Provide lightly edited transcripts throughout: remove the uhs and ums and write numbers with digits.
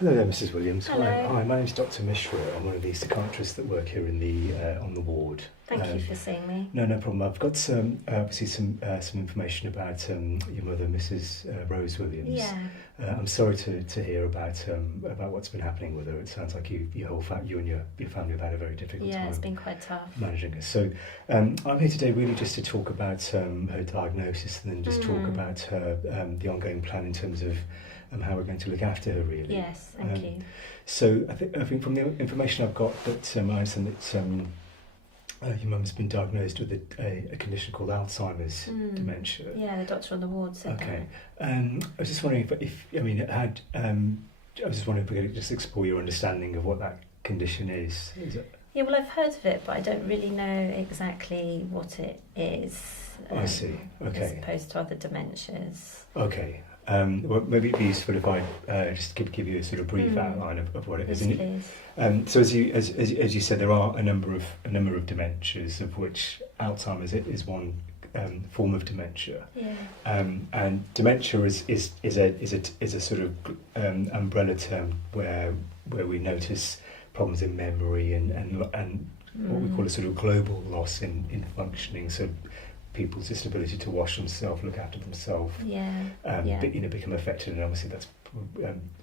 Hello there, Mrs. Williams. Hello. Hi, my name's Dr. Mishra. I'm one of the psychiatrists that work here in the on the ward. Thank you for seeing me. No problem. I've got some information about your mother, Mrs. Rose Williams. Yeah. I'm sorry to hear about what's been happening with her. It sounds like you and your family have had a very difficult time. Yeah, it's been quite tough. Managing her. So I'm here today really just to talk about her diagnosis and then just talk about her the ongoing plan in terms of how we're going to look after her, really. Yes, thank you. So I think from the information I've got that I understand that your mum's been diagnosed with a condition called Alzheimer's dementia. Yeah, the doctor on the ward said Okay. I was just wondering I was just wondering if we could just explore your understanding of what that condition is. Yeah, well, I've heard of it, but I don't really know exactly what it is. I see. Okay. As opposed to other dementias. Okay. Well, maybe it'd be useful if I just give you a sort of brief outline of what it is. Yes, please. So as you said, there are a number of dementias, of which Alzheimer's is one form of dementia. Yeah. And dementia is a sort of umbrella term where we notice problems in memory and what we call a sort of global loss in functioning. So people's disability to wash themselves, look after themselves, become affected, and obviously that's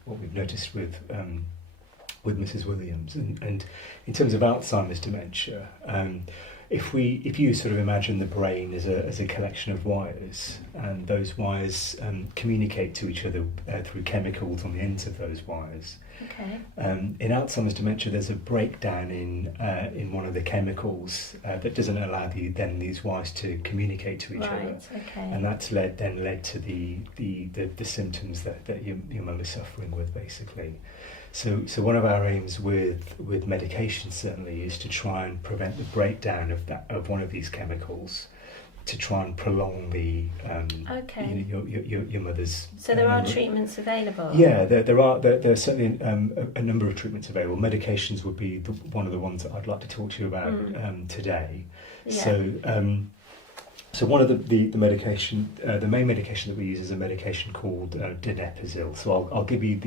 what we've noticed with Mrs. Williams. And in terms of Alzheimer's dementia, if you sort of imagine the brain as a collection of wires, and those wires communicate to each other through chemicals on the ends of those wires. Okay. In Alzheimer's dementia, there's a breakdown in one of the chemicals that doesn't allow these wires to communicate to each other. Okay. And that's led to the symptoms that your mum is suffering with, basically. So one of our aims with medication certainly is to try and prevent the breakdown of one of these chemicals, to try and prolong the your mother's. So there are treatments available. Yeah, there are certainly a number of treatments available. Medications would be one of the ones that I'd like to talk to you about today. Yeah. So one of the medication, the main medication that we use is a medication called donepezil. So I'll give you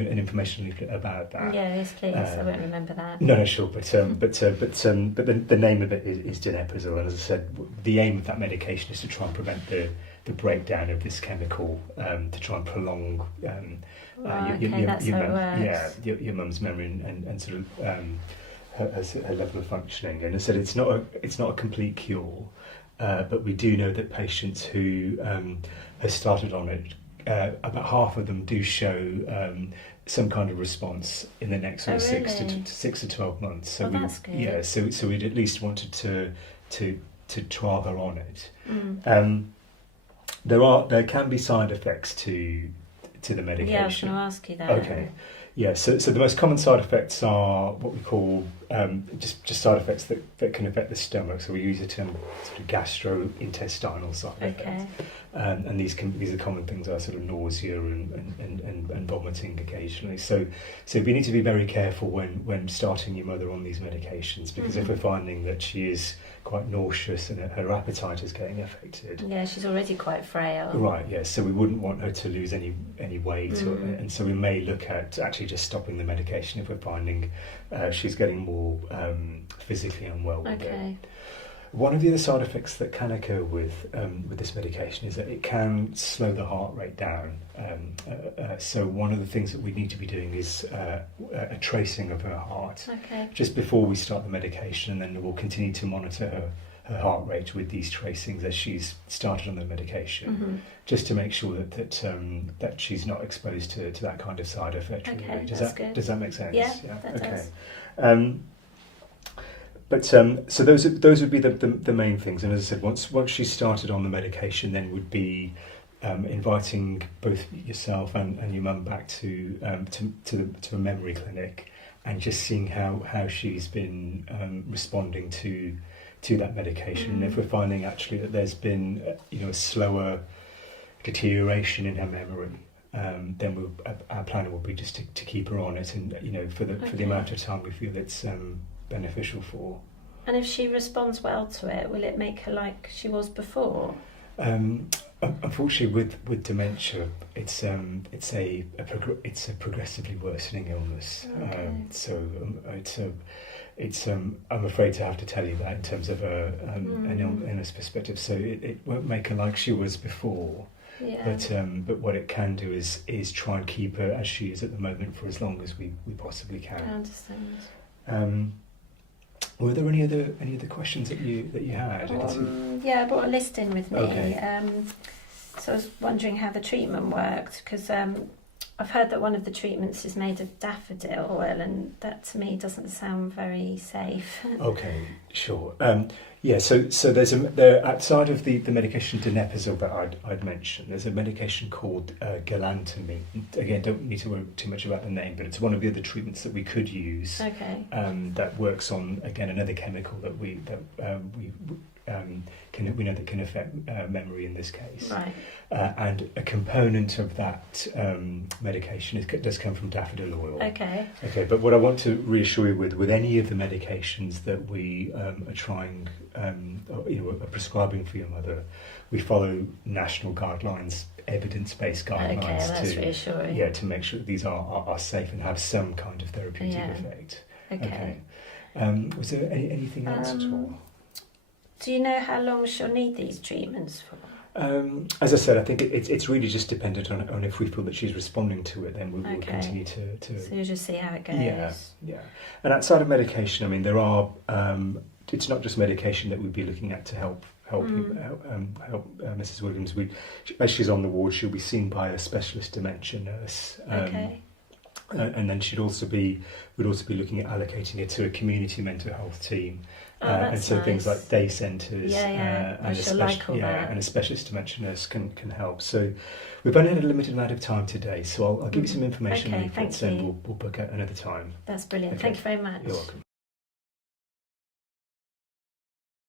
an information leaflet about that. Yeah, yes, please. I won't remember that. No, sure, but the name of it is donepezil, and as I said, the aim of that medication is to try and prevent the breakdown of this chemical, to try and prolong your mum's memory and sort of her level of functioning. And as I said, it's not a complete cure. But we do know that patients who have started on it, about half of them do show some kind of response in the next sort of 6 to 12 months. So that's good. Yeah, so we'd at least wanted to trial her on it. There can be side effects to the medication. Yeah, I was going to ask you that. Okay. Yeah, so the most common side effects are what we call just side effects that can affect the stomach. So we use the term sort of gastrointestinal side effects. And these are common things like sort of nausea and vomiting occasionally. So we need to be very careful when starting your mother on these medications, because if we're finding that she is quite nauseous and her appetite is getting affected. Yeah, she's already quite frail. Right, yeah, so we wouldn't want her to lose any weight, and so we may look at actually just stopping the medication if we're finding she's getting more physically unwell with it. One of the other side effects that can occur with this medication is that it can slow the heart rate down. So one of the things that we need to be doing is a tracing of her heart just before we start the medication, and then we'll continue to monitor her heart rate with these tracings as she's started on the medication, just to make sure that she's not exposed to that kind of side effect. Okay, Does that make sense? Yeah, that does. But so those would be the main things. And as I said, once she's started on the medication, then would be inviting both yourself and your mum back to a memory clinic, and just seeing how she's been responding to that medication. And if we're finding actually that there's been a slower deterioration in her memory, then our plan will be just to keep her on it, and for the amount of time we feel it's beneficial for. And if she responds well to it, will it make her like she was before? Unfortunately, with dementia, it's a progressively worsening illness. Okay. I'm afraid to have to tell you that in terms of an illness perspective. So it won't make her like she was before. Yeah. But what it can do is try and keep her as she is at the moment for as long as we possibly can. I understand. Were there any other questions that you had? Yeah, I brought a list in with me. Okay. So I was wondering how the treatment worked, because I've heard that one of the treatments is made of daffodil oil, and that to me doesn't sound very safe. Okay, sure. So there outside of the medication donepezil that I'd mentioned, there's a medication called galantamine. Again, don't need to worry too much about the name, but it's one of the other treatments that we could use. Okay. That works on, again, another chemical that we know that can affect memory in this case. Right. And a component of that medication does come from daffodil oil. Okay. Okay, but what I want to reassure you with any of the medications that we are trying, are prescribing for your mother, we follow national guidelines, evidence-based guidelines. Okay, that's reassuring. Yeah, to make sure that these are safe and have some kind of therapeutic effect. Okay. Was there anything else at all? Do you know how long she'll need these treatments for? As I said, I think it's really just dependent on if we feel that she's responding to it, then we'll continue to. So you just see how it goes. Yeah. And outside of medication, I mean, there are. It's not just medication that we'd be looking at to help Mrs. Williams. As she's on the ward, she'll be seen by a specialist dementia nurse. Okay. And then we'd also be looking at allocating her to a community mental health team. And so nice. Things like day centres and and a specialist dementia nurse can help. So we've only had a limited amount of time today, so I'll give you some information Okay, thank you. and we'll book out another time. That's brilliant. Okay. Thank you very much. You're welcome.